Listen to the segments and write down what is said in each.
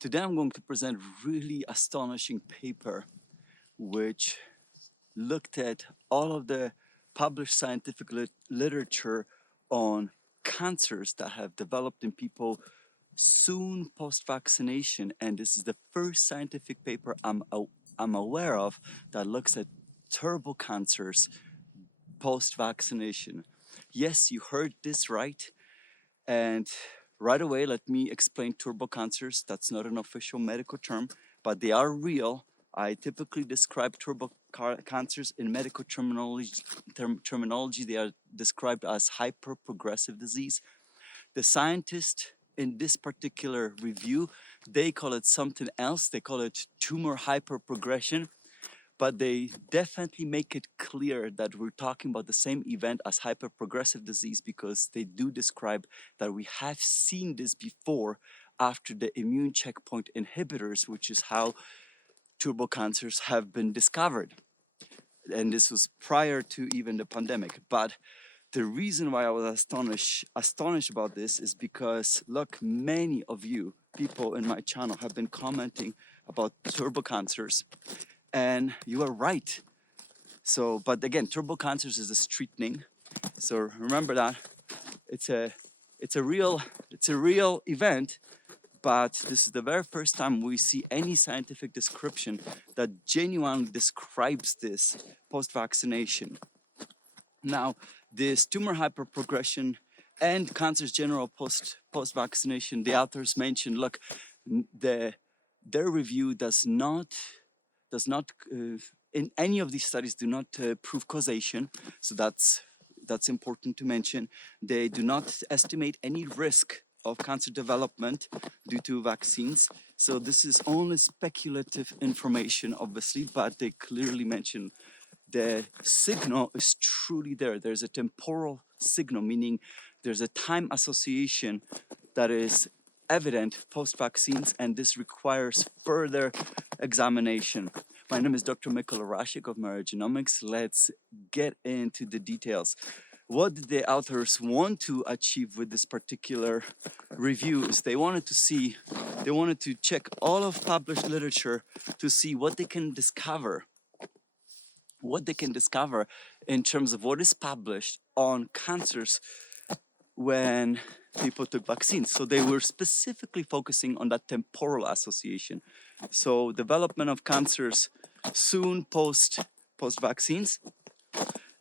Today I'm going to present a really astonishing paper which looked at all of the published scientific literature on cancers that have developed in people soon post-vaccination, and this is the first scientific paper I'm aware of that looks at turbo cancers post-vaccination. Yes, you heard this right. And right away, let me explain turbo cancers. That's not an official medical term, but they are real. I typically describe turbo cancers in medical terminology. They are described as hyperprogressive disease. The scientists in this particular review, they call it something else. They call it tumor hyperprogression, but they definitely make it clear that we're talking about the same event as hyperprogressive disease, because they do describe that we have seen this before after the immune checkpoint inhibitors, which is how turbo cancers have been discovered. And this was prior to even the pandemic. But the reason why I was astonished about this is because, look, many of you people in my channel have been commenting about turbo cancers, and you are right. So, but again, turbo cancers is a street name. So remember that it's a real event. But this is the very first time we see any scientific description that genuinely describes this post-vaccination. Now, this tumor hyperprogression and cancers general post-vaccination, the authors mentioned, look, their review does not in any of these studies do not prove causation. So that's important to mention. They do not estimate any risk of cancer development due to vaccines. So this is only speculative information, obviously, but they clearly mention the signal is truly there. There's a temporal signal, meaning there's a time association that is evident post-vaccines, and this requires further examination. My name is Dr. Mikola Rasik of Genomics. Let's get into the details. What did the authors want to achieve with this particular review is they wanted to check all of published literature to see what they can discover in terms of what is published on cancers when people took vaccines. So they were specifically focusing on that temporal association. So development of cancers soon post vaccines.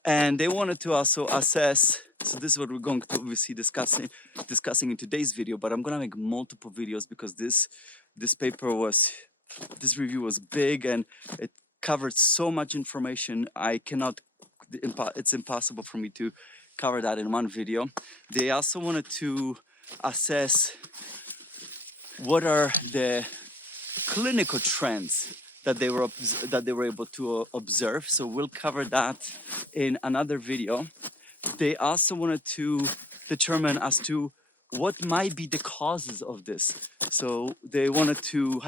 And they wanted to also assess, so this is what we're going to obviously discussing in today's video, but I'm gonna make multiple videos because this review was big and it covered so much information. It's impossible for me to cover that in one video. They also wanted to assess what are the clinical trends that they were able to observe. So we'll cover that in another video. They also wanted to determine as to what might be the causes of this. So they wanted to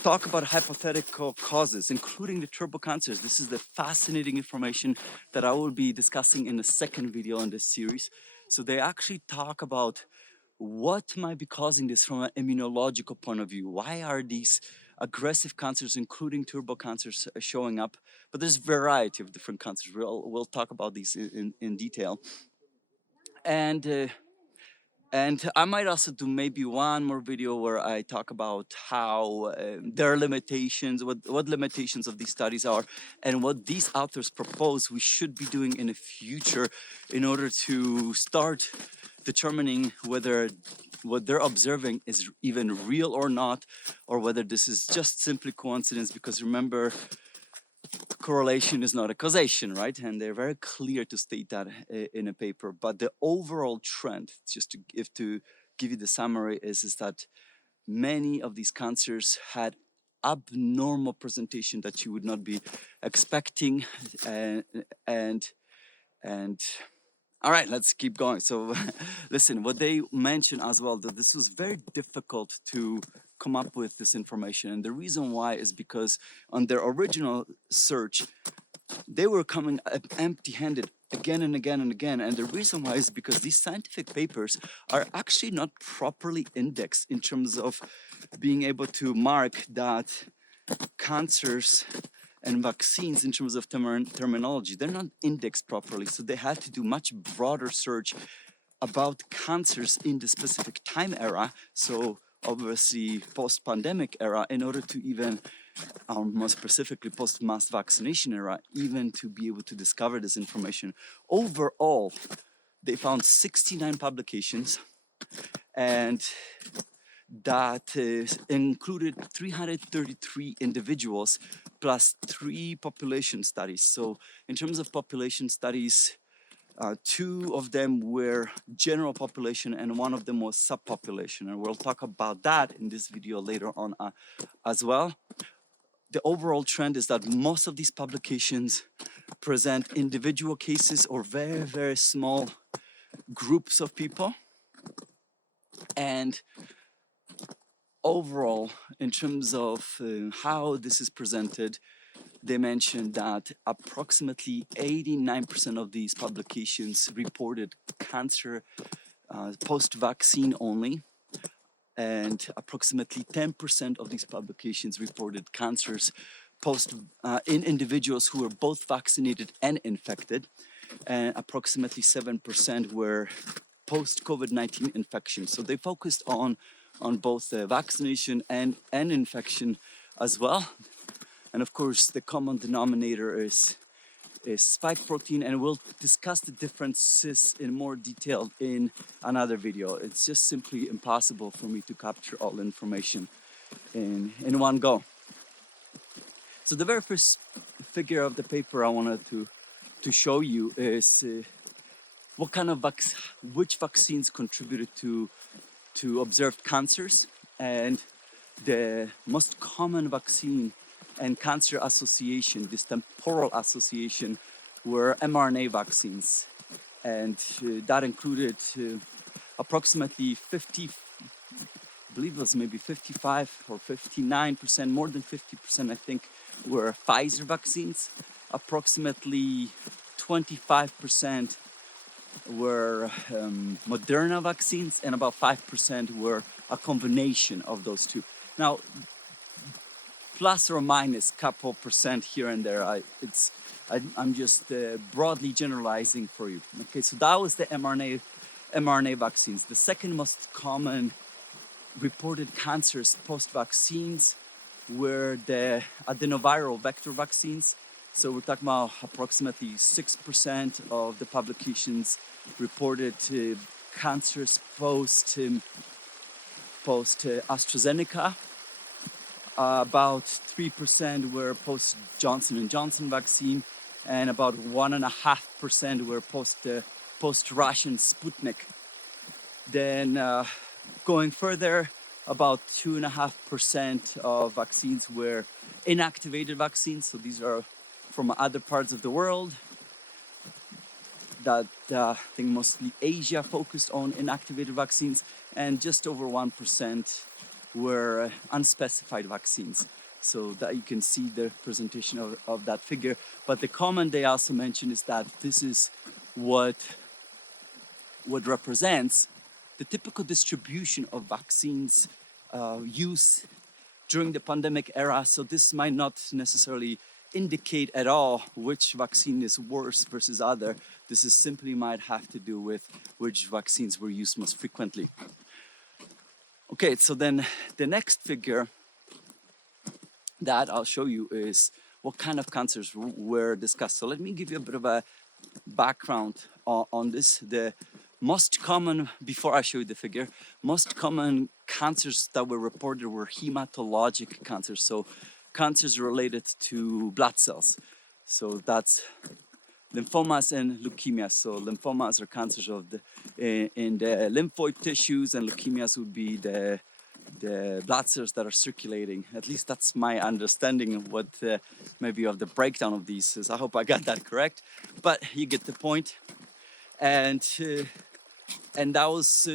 talk about hypothetical causes, including the turbo cancers. This is the fascinating information that I will be discussing in the second video in this series. So they actually talk about what might be causing this from an immunological point of view. Why are these aggressive cancers, including turbo cancers, showing up? But there's a variety of different cancers. We'll talk about these in detail. And I might also do maybe one more video where I talk about how there are limitations, what limitations of these studies are, and what these authors propose we should be doing in the future in order to start determining whether what they're observing is even real or not, or whether this is just simply coincidence, because remember, correlation is not a causation, right? And they're very clear to state that in a paper. But the overall trend, just to give you the summary, is that many of these cancers had abnormal presentation that you would not be expecting, and all right, let's keep going. So listen, what they mentioned as well, that this was very difficult to come up with this information. And the reason why is because on their original search, they were coming empty-handed again and again and again. And the reason why is because these scientific papers are actually not properly indexed in terms of being able to mark that cancers and vaccines in terms of terminology, they're not indexed properly. So they had to do much broader search about cancers in the specific time era. So obviously post-pandemic era, in order to even, more specifically post-mass vaccination era, even to be able to discover this information. Overall, they found 69 publications, and that included 333 individuals plus 3 population studies. So in terms of population studies, 2 of them were general population and 1 of them was subpopulation. And we'll talk about that in this video later on as well. The overall trend is that most of these publications present individual cases or very, very small groups of people. And overall, in terms of how this is presented, they mentioned that approximately 89% of these publications reported cancer post-vaccine only, and approximately 10% of these publications reported cancers in individuals who were both vaccinated and infected, and approximately 7% were post-COVID-19 infection. So they focused on both vaccination and infection as well. And of course, the common denominator is spike protein, and we'll discuss the differences in more detail in another video. It's just simply impossible for me to capture all the information in one go. So the very first figure of the paper I wanted to show you is what kind of which vaccines contributed to observed cancers, and the most common vaccine and cancer association, this temporal association, were mRNA vaccines, and that included approximately 50, I believe it was maybe 55 or 59%, more than 50% I think, were Pfizer vaccines. Approximately 25% were Moderna vaccines, and about 5% were a combination of those two. Now, plus or minus a couple percent here and there, I'm just broadly generalizing for you. Okay, so that was the mRNA vaccines. The second most common reported cancers post-vaccines were the adenoviral vector vaccines. So we're talking about approximately 6% of the publications reported cancers post AstraZeneca. About 3% were post Johnson & Johnson vaccine, and about 1.5% were post Russian Sputnik. Then going further, about 2.5% of vaccines were inactivated vaccines. So these are from other parts of the world. That I think mostly Asia focused on inactivated vaccines, and just over 1% were unspecified vaccines. So that you can see the presentation of that figure. But the comment they also mentioned is that this is what represents the typical distribution of vaccines use during the pandemic era. So this might not necessarily indicate at all which vaccine is worse versus other. This is simply might have to do with which vaccines were used most frequently. Okay, so then the next figure that I'll show you is what kind of cancers were discussed. So let me give you a bit of a background on this. The most common, before I show you the figure, most common cancers that were reported were hematologic cancers. So cancers related to blood cells. So that's lymphomas and leukemias. So lymphomas are cancers of in the lymphoid tissues, and leukemias would be the blood cells that are circulating. At least that's my understanding of what maybe of the breakdown of these is. I hope I got that correct, but you get the point. And that was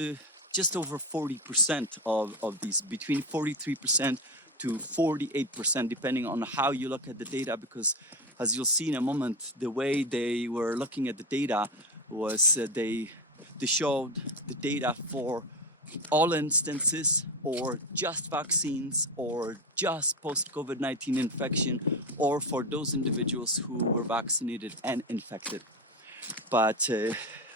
just over 40% of these, between 43% to 48%, depending on how you look at the data, because as you'll see in a moment, the way they were looking at the data was they showed the data for all instances, or just vaccines, or just post-COVID-19 infection, or for those individuals who were vaccinated and infected. But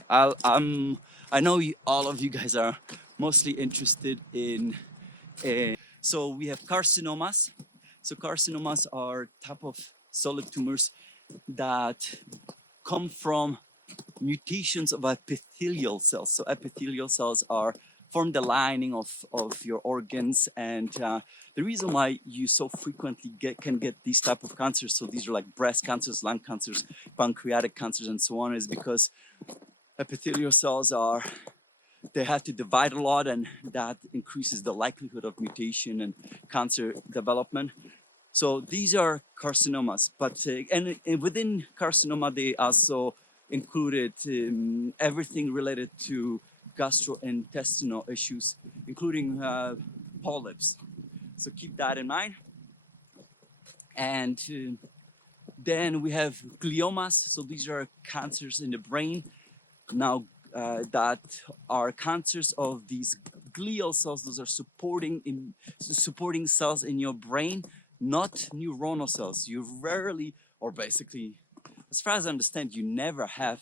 I know all of you guys are mostly interested in. So we have carcinomas. So carcinomas are type of solid tumors that come from mutations of epithelial cells. So epithelial cells form the lining of your organs, and the reason why you so frequently can get these type of cancers, so these are like breast cancers, lung cancers, pancreatic cancers, and so on, is because epithelial cells they have to divide a lot, and that increases the likelihood of mutation and cancer development. So these are carcinomas, but and within carcinoma they also included everything related to gastrointestinal issues, including polyps. So keep that in mind. And then we have gliomas. So these are cancers in the brain. Now that are cancers of these glial cells. Those are supporting cells in your brain, not neuronal cells. You rarely, or basically, as far as I understand, you never have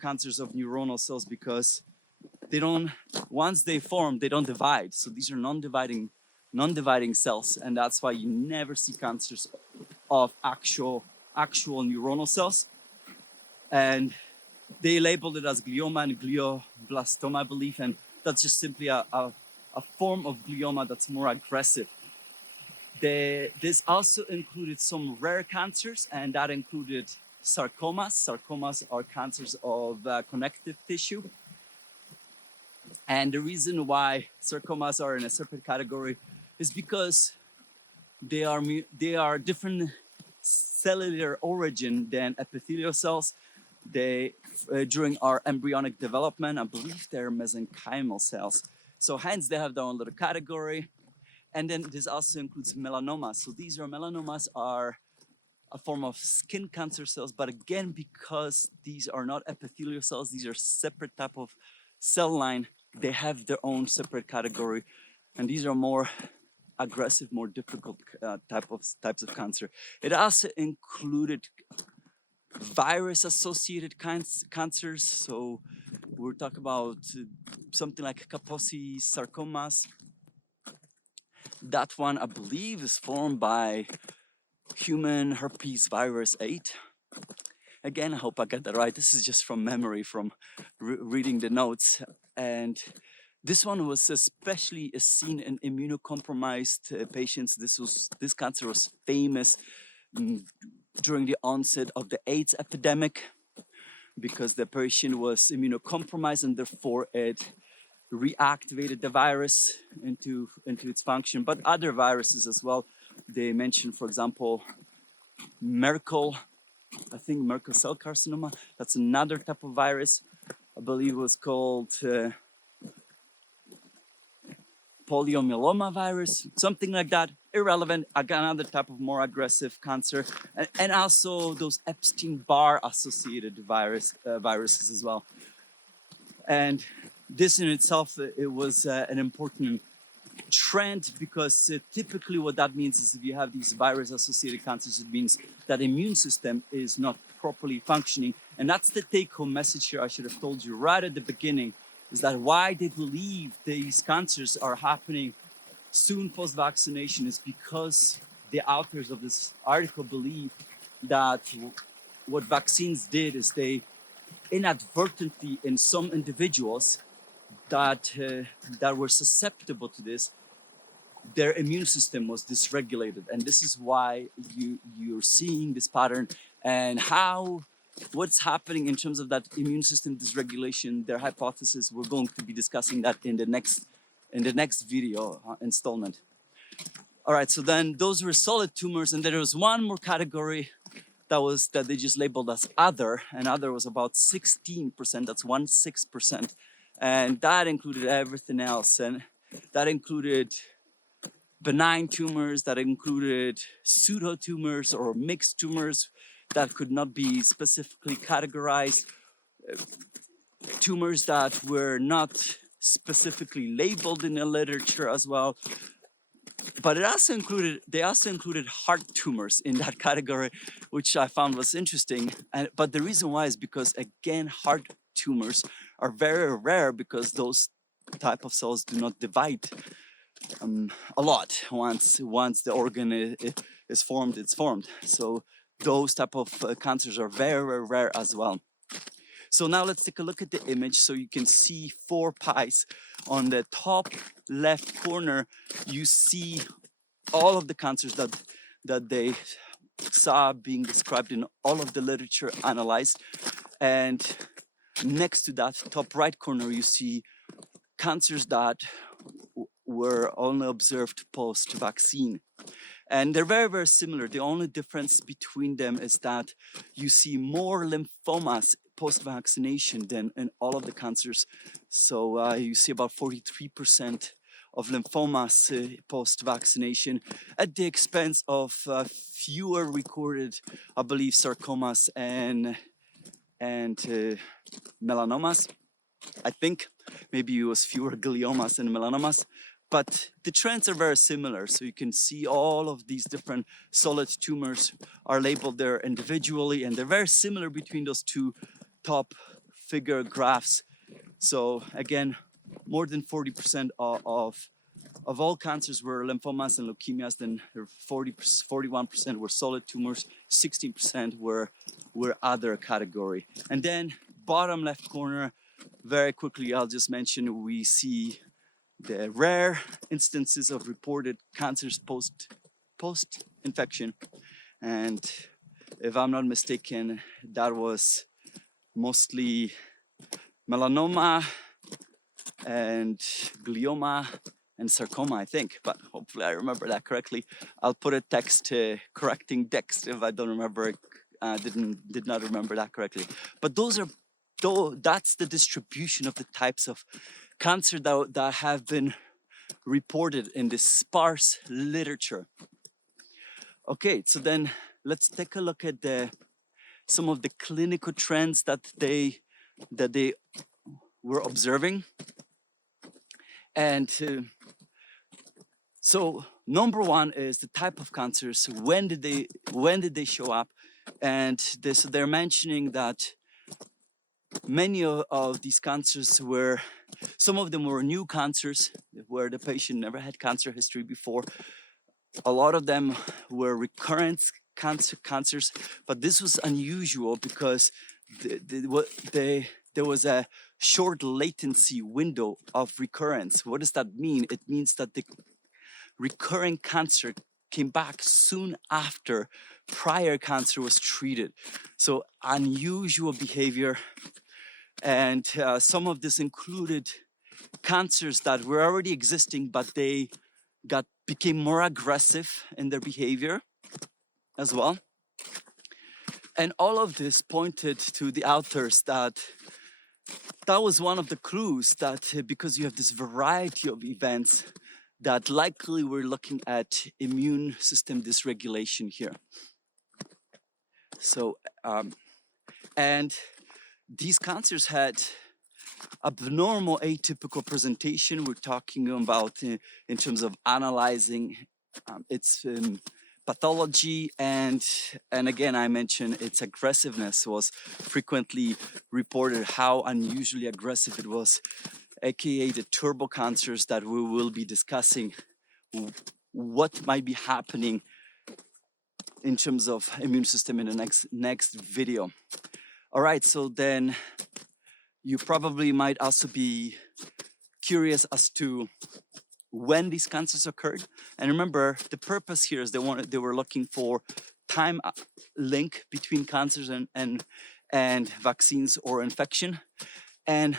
cancers of neuronal cells, because they don't, once they form, they don't divide. So these are non-dividing cells, and that's why you never see cancers of actual neuronal cells. And they labeled it as glioma and glioblastoma, I believe, and that's just simply a form of glioma that's more aggressive. This also included some rare cancers, and that included sarcomas. Sarcomas are cancers of connective tissue. And the reason why sarcomas are in a separate category is because they are different cellular origin than epithelial cells. They, during our embryonic development, I believe they're mesenchymal cells. So hence they have their own little category. And then this also includes melanomas. So these melanomas are a form of skin cancer cells, but again, because these are not epithelial cells, these are separate type of cell line, they have their own separate category. And these are more aggressive, more difficult types of cancer. It also included virus-associated cancers. So we're talking about something like Kaposi sarcomas. That one, I believe, is formed by human herpes virus 8. Again, I hope I got that right. This is just from memory, from reading the notes. And this one was especially seen in immunocompromised patients. This cancer was famous during the onset of the AIDS epidemic, because the patient was immunocompromised, and therefore it reactivated the virus into its function. But other viruses as well. They mentioned, for example, Merkel cell carcinoma. That's another type of virus. I believe it was called poliomyeloma virus, something like that. Irrelevant. Again, another type of more aggressive cancer, and also those Epstein-Barr associated viruses as well. And this in itself, it was an important trend, because typically what that means is, if you have these virus-associated cancers, it means that immune system is not properly functioning. And that's the take-home message here. I should have told you right at the beginning, is that why they believe these cancers are happening soon post-vaccination is because the authors of this article believe that what vaccines did is they inadvertently, in some individuals that were susceptible to this, their immune system was dysregulated, and this is why you're seeing this pattern. And what's happening in terms of that immune system dysregulation, their hypothesis, we're going to be discussing that in the next video installment. All right, so then those were solid tumors, and there was one more category that they just labeled as other, and other was about 16%. That's 16%, and that included everything else, and that included benign tumors that included pseudotumors or mixed tumors that could not be specifically categorized, tumors that were not specifically labeled in the literature as well. But they also included heart tumors in that category, which I found was interesting. But the reason why is because, again, heart tumors are very rare because those type of cells do not divide a lot. Once the organ is formed, it's formed. So those type of cancers are very rare as well. So now let's take a look at the image so you can see 4 pies. On the top left corner, you see all of the cancers that they saw being described in all of the literature analyzed. And next to that top right corner, you see cancers that were only observed post-vaccine. And they're very similar. The only difference between them is that you see more lymphomas post-vaccination than in all of the cancers. So you see about 43% of lymphomas post-vaccination at the expense of fewer recorded, I believe, sarcomas and melanomas. I think maybe it was fewer gliomas and melanomas, but the trends are very similar. So you can see all of these different solid tumors are labeled there individually, and they're very similar between those two top figure graphs. So again, more than 40% of all cancers were lymphomas and leukemias, then 41% were solid tumors, 16% were other category. And then bottom left corner, very quickly, I'll just mention, we see the rare instances of reported cancers post-infection. And if I'm not mistaken, that was mostly melanoma and glioma and sarcoma, I think, but hopefully I remember that correctly. I'll put a text correcting text if I don't remember it, did not remember that correctly. But that's the distribution of the types of cancer that have been reported in this sparse literature. Okay, so then let's take a look at some of the clinical trends that they were observing. And so number one is the type of cancers. When did they show up? And so they're mentioning that many of these cancers some of them were new cancers where the patient never had cancer history before. A lot of them were recurrent cancers, but this was unusual because there was a short latency window of recurrence. What does that mean? It means that the recurring cancer came back soon after prior cancer was treated. So unusual behavior. And some of this included cancers that were already existing, but they became more aggressive in their behavior as well. And all of this pointed to the authors that was one of the clues that because you have this variety of events, that likely we're looking at immune system dysregulation here. So, and these cancers had abnormal atypical presentation. We're talking about in terms of analyzing its pathology, and again I mentioned its aggressiveness was frequently reported, how unusually aggressive it was, aka the turbo cancers that we will be discussing, what might be happening in terms of immune system in the next video. All right, so then you probably might also be curious as to when these cancers occurred. And remember, the purpose here is they were looking for time link between cancers and vaccines or infection. And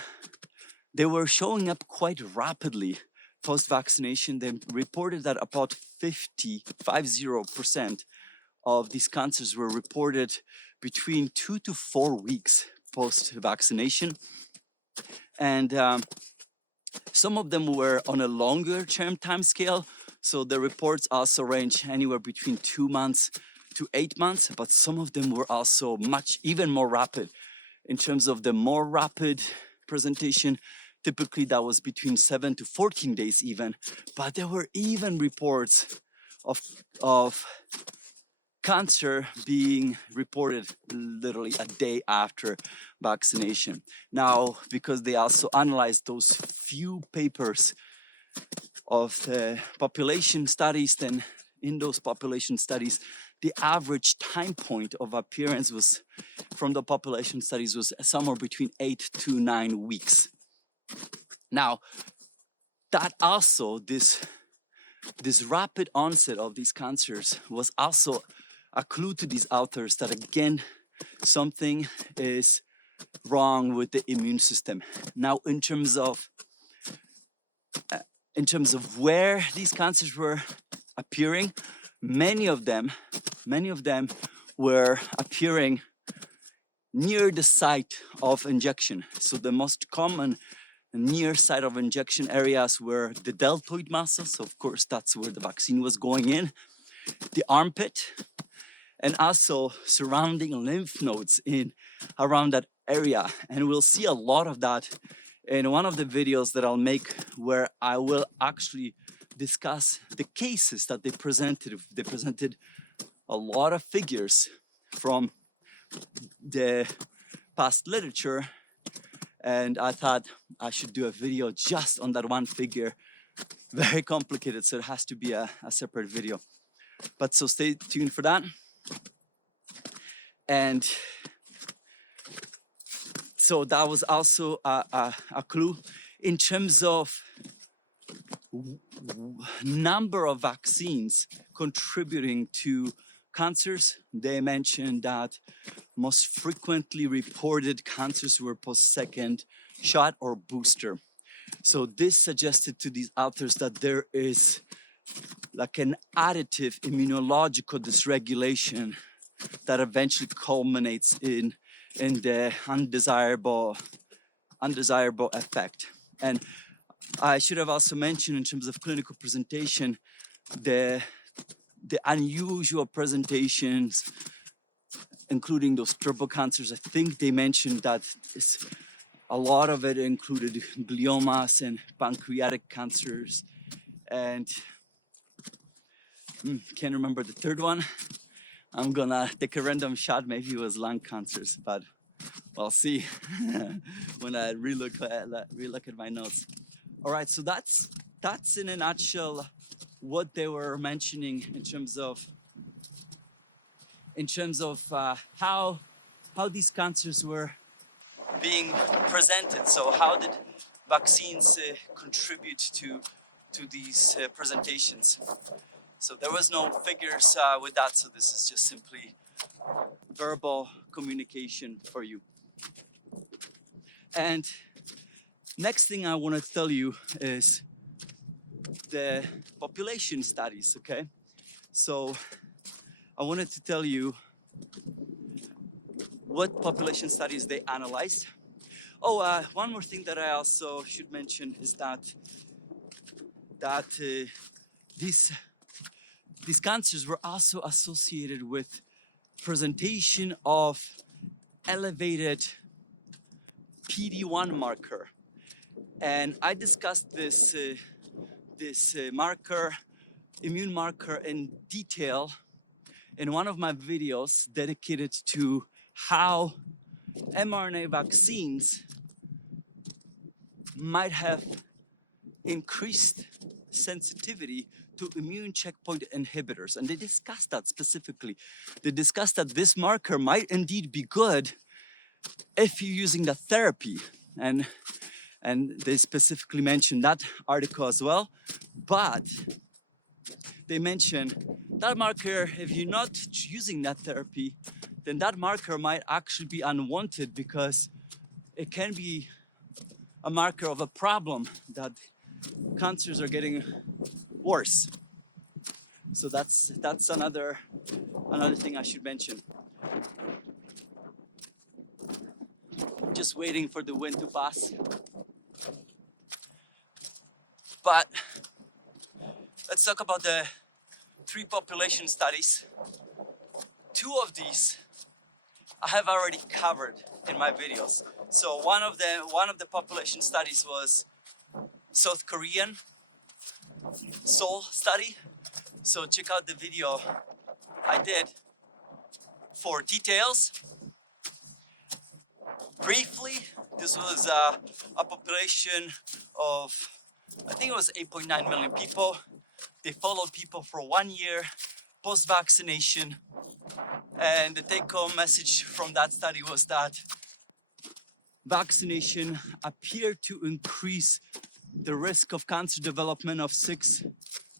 they were showing up quite rapidly post-vaccination. They reported that about 50% of these cancers were reported between 2 to 4 weeks post-vaccination. And some of them were on a longer term time scale. So the reports also range anywhere between 2 months to 8 months, but some of them were also even more rapid. In terms of the more rapid presentation, typically that was between 7 to 14 days even, but there were even reports of cancer being reported literally a day after vaccination. Now, because they also analyzed those few papers of the population studies, then in those population studies, the average time point of appearance was from the population studies was somewhere between 8 to 9 weeks. Now, that also, this rapid onset of these cancers was also a clue to these authors that again, something is wrong with the immune system. Now, in terms of where these cancers were appearing, many of them were appearing near the site of injection. So the most common near site of injection areas were the deltoid muscles. Of course, that's where the vaccine was going in, the armpit, and also surrounding lymph nodes around that area. And we'll see a lot of that in one of the videos that I'll make, where I will actually discuss the cases that they presented. They presented a lot of figures from the past literature, and I thought I should do a video just on that one figure. Very complicated, so it has to be a separate video. But so stay tuned for that. And so that was also a clue. In terms of number of vaccines contributing to cancers, they mentioned that most frequently reported cancers were post-second shot or booster. So this suggested to these authors that there is like an additive immunological dysregulation that eventually culminates in the undesirable effect. And I should have also mentioned, in terms of clinical presentation, the unusual presentations, including those triple cancers. I think they mentioned that a lot of it included gliomas and pancreatic cancers, and can't remember the third one. I'm gonna take a random shot, maybe it was lung cancers, but we'll see when I relook at my notes. All right, so that's in a nutshell what they were mentioning in terms of how these cancers were being presented. So how did vaccines contribute to these presentations? So there was no figures with that, so this is just simply verbal communication for you. And next thing I want to tell you is the population studies, okay? So I wanted to tell you what population studies they analyzed. Oh, one more thing that I also should mention is that these cancers were also associated with presentation of elevated PD-1 marker. And I discussed this immune marker in detail in one of my videos dedicated to how mRNA vaccines might have increased sensitivity to immune checkpoint inhibitors. And they discussed that specifically. They discussed that this marker might indeed be good if you're using the therapy. And they specifically mentioned that article as well. But they mentioned that marker, if you're not using that therapy, then that marker might actually be unwanted, because it can be a marker of a problem that cancers are getting worse. So that's another thing I should mention. Just waiting for the wind to pass. But let's talk about the 3 population studies. 2 of these I have already covered in my videos. So one of the population studies was South Korean Seoul study. So check out the video I did for details. Briefly, this was a population of, I think it was 8.9 million people. They followed people for 1 year post-vaccination, and the take-home message from that study was that vaccination appeared to increase the risk of cancer development of 6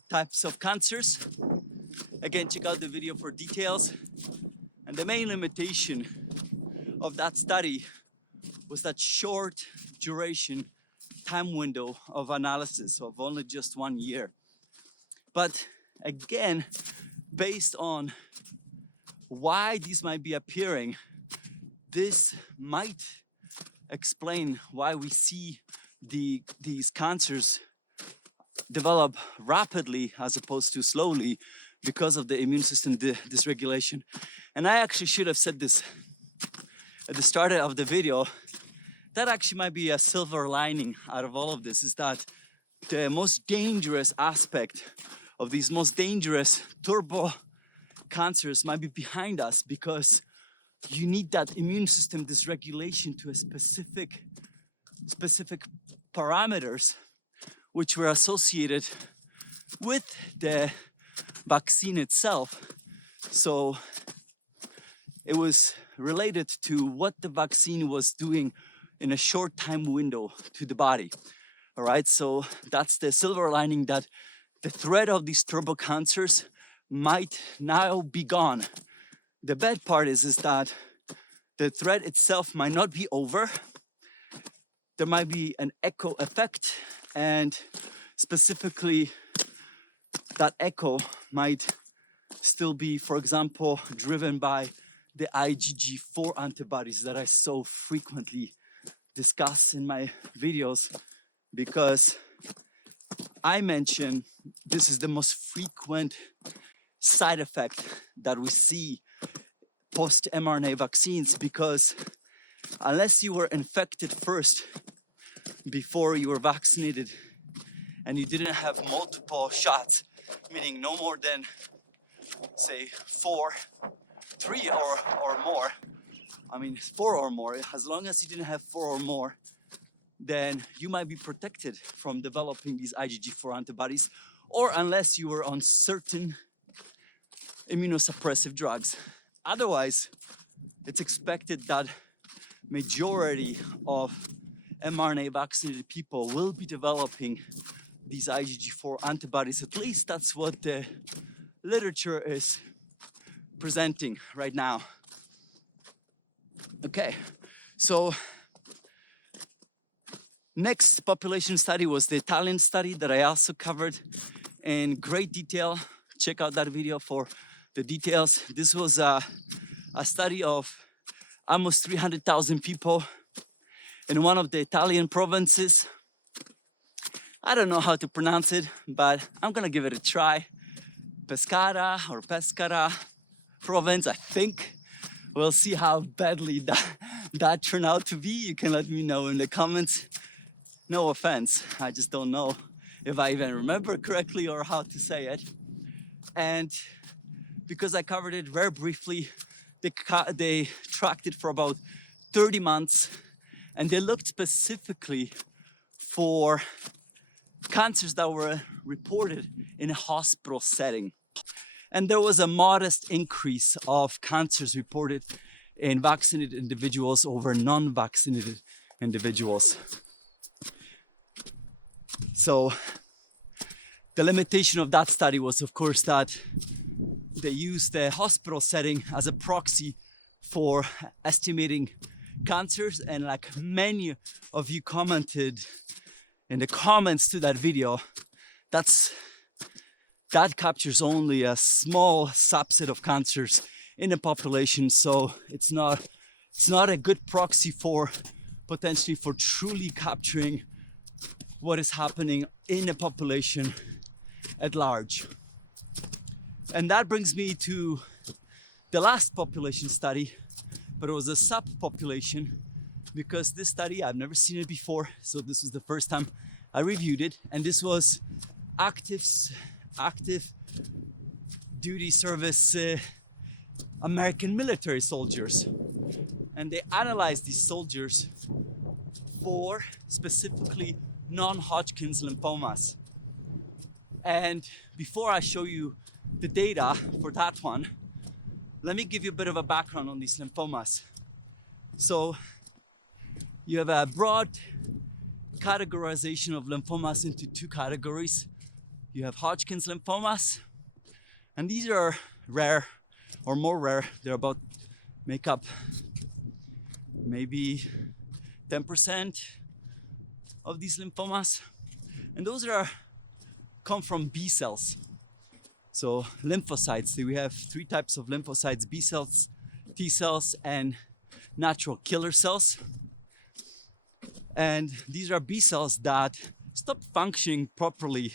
types of cancers. Again, check out the video for details. And the main limitation of that study was that short duration time window of analysis of only just 1 year. But again, based on why these might be appearing, this might explain why we see these cancers develop rapidly as opposed to slowly because of the immune system dysregulation. And I actually should have said this at the start of the video. That actually might be a silver lining out of all of this, is that the most dangerous aspect of these most dangerous turbo cancers might be behind us, because you need that immune system dysregulation to a specific parameters which were associated with the vaccine itself. So it was related to what the vaccine was doing in a short time window to the body. All right, so that's the silver lining, that the threat of these turbo cancers might now be gone. The bad part is that the threat itself might not be over. There might be an echo effect, and specifically that echo might still be, for example, driven by the IgG4 antibodies that I so frequently discuss in my videos, because I mention this is the most frequent side effect that we see post mRNA vaccines, because unless you were infected first before you were vaccinated and you didn't have multiple shots, meaning no more than say 3 or more, 4 or more, as long as you didn't have 4 or more, then you might be protected from developing these IgG4 antibodies, or unless you were on certain immunosuppressive drugs. Otherwise, it's expected that majority of mRNA vaccinated people will be developing these IgG4 antibodies. At least that's what the literature is presenting right now. Okay, so next population study was the Italian study that I also covered in great detail. Check out that video for the details. This was a study of almost 300,000 people in one of the Italian provinces. I don't know how to pronounce it, but I'm gonna give it a try. Pescara or Pescara province, I think. We'll see how badly that turned out to be. You can let me know in the comments. No offense, I just don't know if I even remember correctly or how to say it. And because I covered it very briefly, they tracked it for about 30 months, and they looked specifically for cancers that were reported in a hospital setting. And there was a modest increase of cancers reported in vaccinated individuals over non-vaccinated individuals. So the limitation of that study was, of course, that they used the hospital setting as a proxy for estimating cancers. And like many of you commented in the comments to that video, that captures only a small subset of cancers in the population. So it's not a good proxy for potentially for truly capturing what is happening in the population at large. And that brings me to the last population study, but it was a subpopulation because this study, I've never seen it before, so this was the first time I reviewed it, and this was active duty service American military soldiers. And they analyzed these soldiers for specifically non-Hodgkin's lymphomas. And before I show you the data for that one, let me give you a bit of a background on these lymphomas. So you have a broad categorization of lymphomas into two categories. You have Hodgkin's lymphomas, and these are rare or more rare. They're about make up maybe 10% of these lymphomas, and those come from B cells. So lymphocytes, we have three types of lymphocytes: B cells, T cells, and natural killer cells. And these are B cells that stop functioning properly.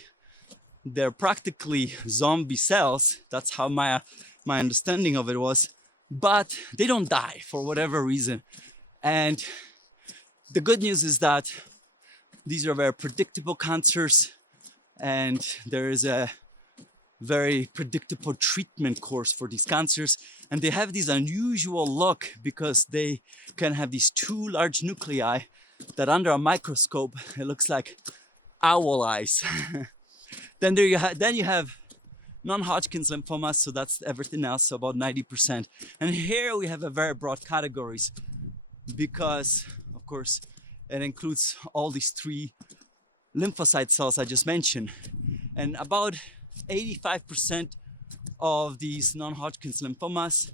They're practically zombie cells. That's how my understanding of it was. But they don't die for whatever reason. And the good news is that these are very predictable cancers, and there is a very predictable treatment course for these cancers. And they have this unusual look because they can have these two large nuclei that under a microscope, it looks like owl eyes. Then you have non-Hodgkin's lymphomas, so that's everything else, so about 90%. And here we have a very broad categories because, of course, it includes all these three lymphocyte cells I just mentioned. And about 85% of these non-Hodgkin's lymphomas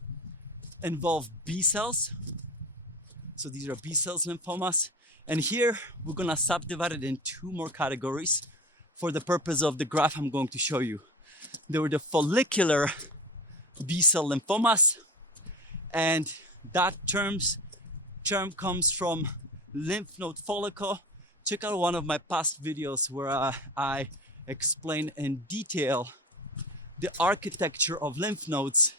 involve B cells. So these are B cells lymphomas. And here we're gonna subdivide it in two more categories for the purpose of the graph I'm going to show you. There were the follicular B cell lymphomas, and that term comes from lymph node follicle. Check out one of my past videos where I explain in detail the architecture of lymph nodes.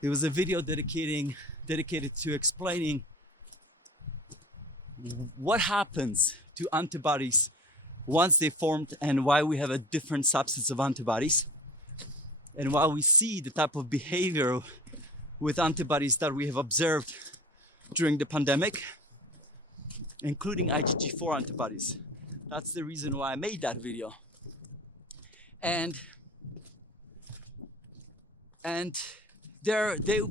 It was a video dedicated to explaining what happens to antibodies once they formed and why we have a different subsets of antibodies, and why we see the type of behavior with antibodies that we have observed during the pandemic, including IgG4 antibodies. That's the reason why I made that video. And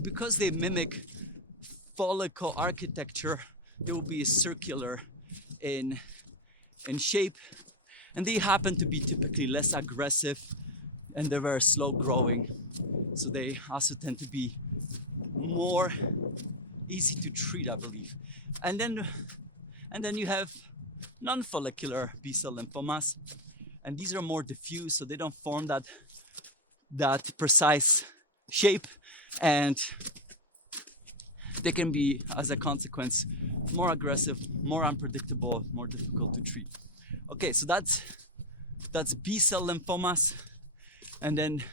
because they mimic follicle architecture, they will be circular in shape, and they happen to be typically less aggressive, and they're very slow growing. So they also tend to be more easy to treat, I believe. And then you have non-follicular B-cell lymphomas, and these are more diffuse, so they don't form that precise shape, and they can be, as a consequence, more aggressive, more unpredictable, more difficult to treat. Okay, so that's B-cell lymphomas. And then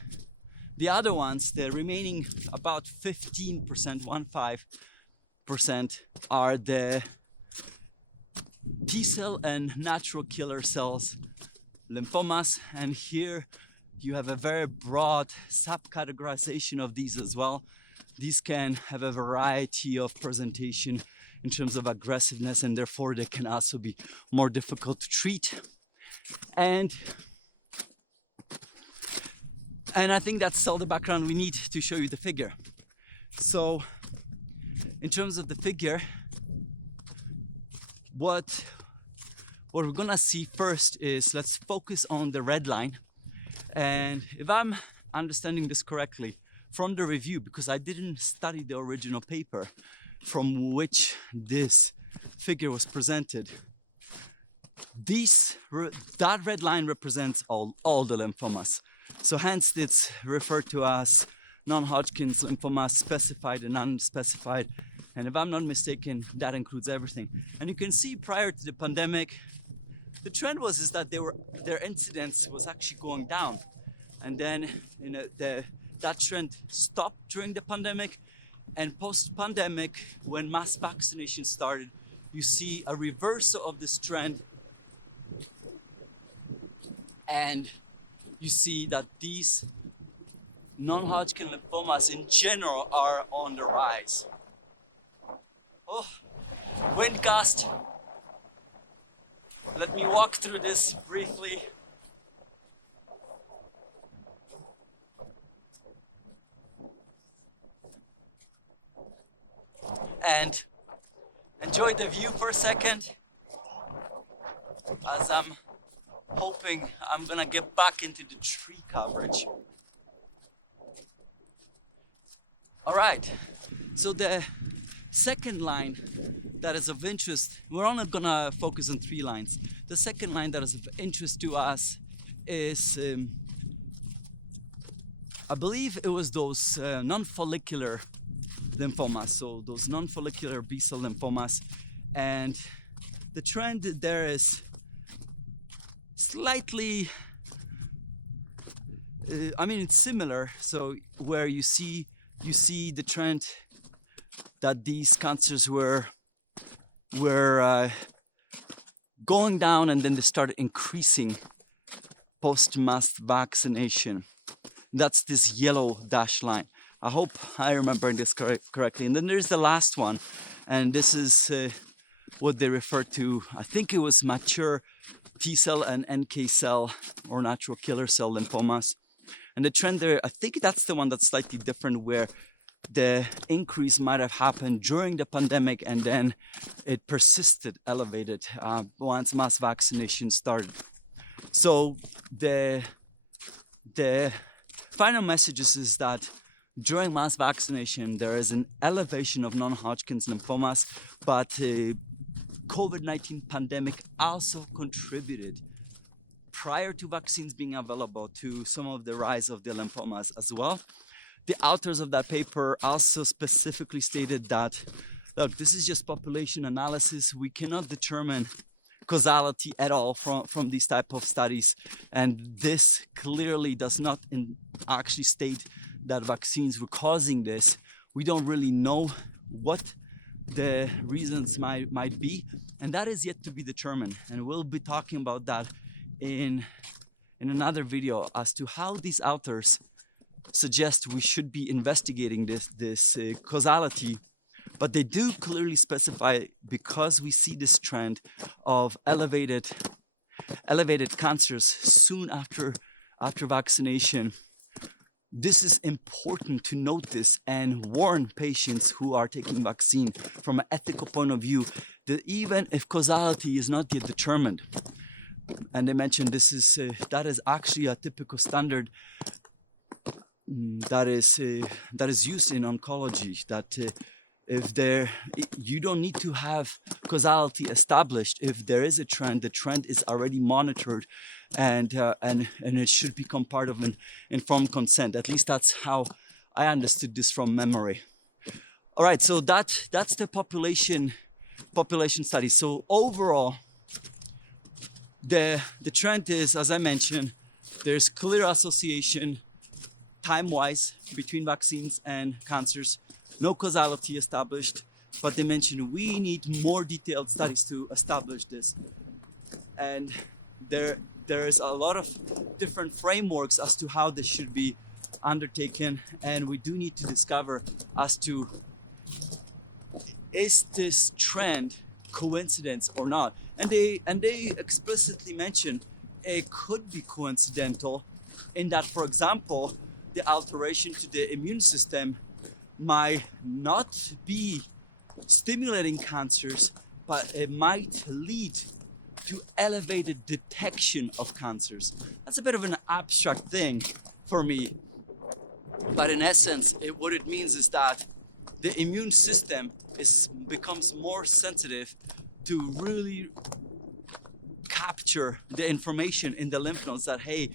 the other ones, the remaining about 15%, are the T-cell and natural killer cells lymphomas. And here you have a very broad subcategorization of these as well. These can have a variety of presentation in terms of aggressiveness, and therefore they can also be more difficult to treat. And I think that's all the background we need to show you the figure. So in terms of the figure, what we're gonna see first is, let's focus on the red line. And if I'm understanding this correctly from the review, because I didn't study the original paper from which this figure was presented, that red line represents all the lymphomas. So hence it's referred to as non-Hodgkin's lymphomas, specified and unspecified. And if I'm not mistaken, that includes everything. And you can see prior to the pandemic, the trend was is that their incidence was actually going down, and then that trend stopped during the pandemic, and post-pandemic, when mass vaccination started, you see a reversal of this trend, and you see that these non-Hodgkin lymphomas in general are on the rise. Oh, wind gust. Let me walk through this briefly. And enjoy the view for a second, as I'm hoping I'm gonna get back into the tree coverage. All right, so the second line that is of interest, we're only gonna focus on 3 lines. The second line that is of interest to us is, I believe it was those non-follicular lymphomas, so those non-follicular B-cell lymphomas, and the trend there is slightly, I mean, it's similar. So where you see the trend that these cancers were going down, and then they started increasing post-mass vaccination. That's this yellow dashed line. I hope I remember this correctly. And then there's the last one, and this is what they refer to, I think it was mature T-cell and NK cell or natural killer cell lymphomas. And the trend there, I think that's the one that's slightly different, where the increase might have happened during the pandemic, and then it persisted elevated once mass vaccination started. So the final message is that during mass vaccination, there is an elevation of non-Hodgkin's lymphomas, but COVID-19 pandemic also contributed, prior to vaccines being available, to some of the rise of the lymphomas as well. The authors of that paper also specifically stated that, look, this is just population analysis. We cannot determine causality at all from these type of studies. And this clearly does not actually state that vaccines were causing this. We don't really know what the reasons might be, and that is yet to be determined. And we'll be talking about that in another video, as to how these authors suggest we should be investigating this causality. But they do clearly specify, because we see this trend of elevated cancers soon after vaccination. This is important to notice and warn patients who are taking vaccine from an ethical point of view, that even if causality is not yet determined, and they mentioned this is that is actually a typical standard that is used in oncology, that you don't need to have causality established. If there is a trend, the trend is already monitored, and it should become part of an informed consent. At least that's how I understood this from memory. All right, so that's the population study. So overall, the trend is, as I mentioned, there's clear association time-wise between vaccines and cancers. No causality established, but they mentioned we need more detailed studies to establish this. And there is a lot of different frameworks as to how this should be undertaken, and we do need to discover as to, is this trend coincidence or not? And they explicitly mention it could be coincidental, in that, for example, the alteration to the immune system might not be stimulating cancers, but it might lead to elevated detection of cancers. That's a bit of an abstract thing for me, but in essence, what it means is that the immune system becomes more sensitive to really capture the information in the lymph nodes that, hey,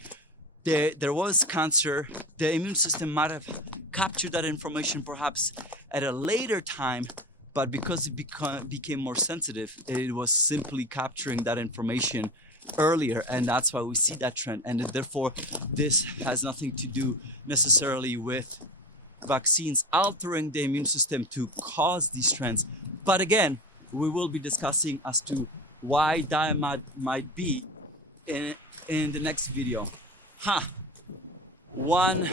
there was cancer. The immune system might have captured that information perhaps at a later time, but because it became more sensitive, it was simply capturing that information earlier, and that's why we see that trend. And therefore, this has nothing to do necessarily with vaccines altering the immune system to cause these trends. But again, we will be discussing as to why that might be in the next video. One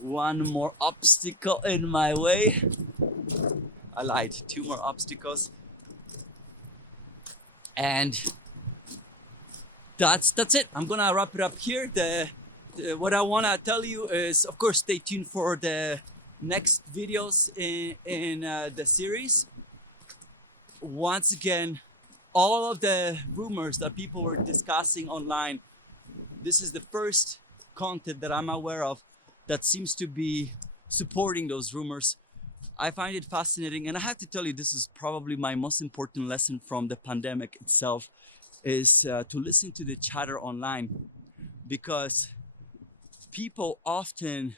more obstacle in my way. I lied, 2 more obstacles. And that's it. I'm gonna wrap it up here. What I wanna tell you is, of course, stay tuned for the next videos in the series. Once again, all of the rumors that people were discussing online, this is the first content that I'm aware of that seems to be supporting those rumors. I find it fascinating, and I have to tell you, this is probably my most important lesson from the pandemic itself, is to listen to the chatter online, because people often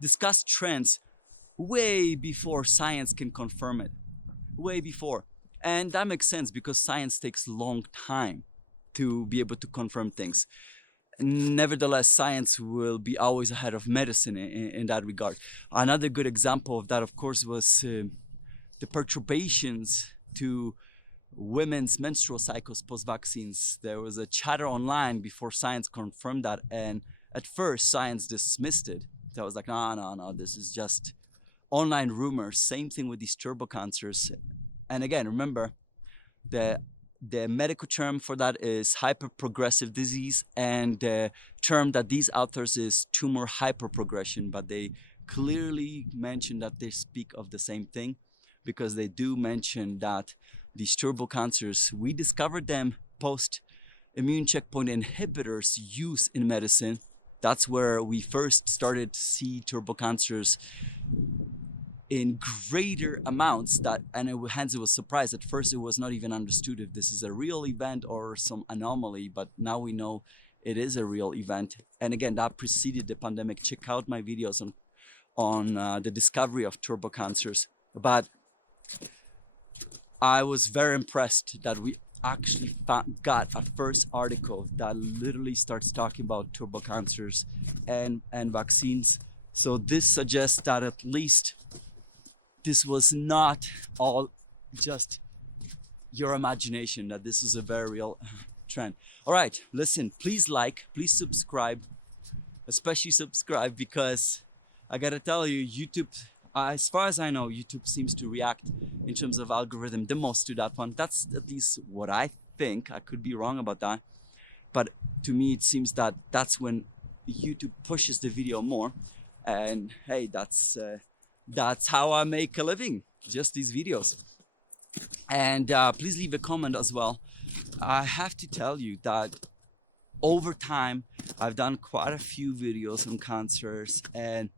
discuss trends way before science can confirm it, way before. And that makes sense, because science takes a long time to be able to confirm things. Nevertheless, science will be always ahead of medicine in that regard. Another good example of that, of course, was the perturbations to women's menstrual cycles post-vaccines. There was a chatter online before science confirmed that, and at first science dismissed it. So I was like, no, this is just online rumors. Same thing with these turbo cancers. And again, remember, the medical term for that is hyperprogressive disease, and the term that these authors is tumor hyperprogression, but they clearly mention that they speak of the same thing, because they do mention that these turbo cancers, we discovered them post immune checkpoint inhibitors use in medicine. That's where we first started to see turbo cancers in greater amounts, hence it was surprised. At first it was not even understood if this is a real event or some anomaly, but now we know it is a real event. And again, that preceded the pandemic. Check out my videos on the discovery of turbo cancers. But I was very impressed that we actually got a first article that literally starts talking about turbo cancers and vaccines. So this suggests that at least this was not all just your imagination, that this is a very real trend. All right, listen, please please subscribe, especially subscribe, because I gotta tell you, YouTube, as far as I know, YouTube seems to react in terms of algorithm the most to that one. That's at least what I think. I could be wrong about that. But to me, it seems that that's when YouTube pushes the video more. And hey, that's how I make a living, just these videos. And please leave a comment as well. I have to tell you that over time, I've done quite a few videos on cancers, and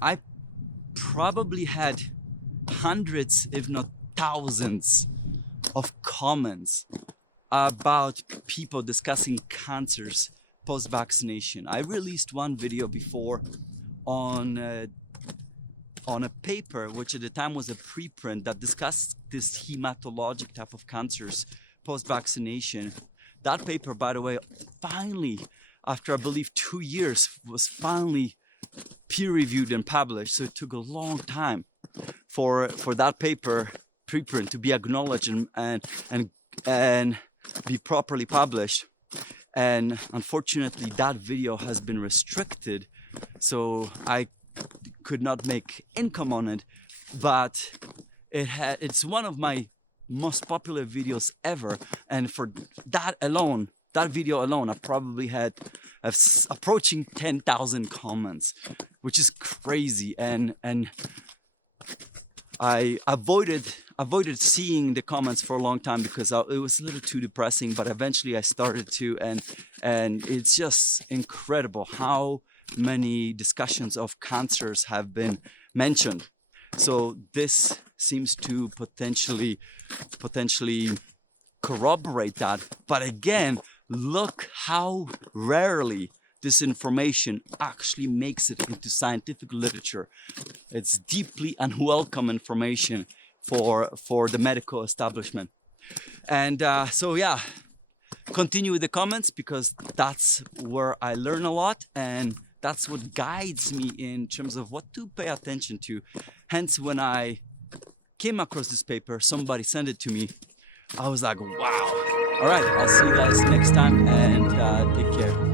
I probably had hundreds, if not thousands, of comments about people discussing cancers post-vaccination. I released one video before on a paper, which at the time was a preprint, that discussed this hematologic type of cancers post-vaccination. That paper, by the way, finally, after I believe 2 years, was finally peer-reviewed and published. So it took a long time for that paper preprint to be acknowledged and be properly published. And unfortunately, that video has been restricted, so I could not make income on it, but it's one of my most popular videos ever, and for that video alone, I probably had approaching 10,000 comments, which is crazy. And I avoided seeing the comments for a long time because it was a little too depressing, but eventually I started to, and it's just incredible how many discussions of cancers have been mentioned. So this seems to potentially corroborate that. But again, look how rarely this information actually makes it into scientific literature. It's deeply unwelcome information for the medical establishment. And so yeah, continue with the comments, because that's where I learn a lot, and that's what guides me in terms of what to pay attention to. Hence, when I came across this paper, somebody sent it to me, I was like, wow. All right, I'll see you guys next time, and take care.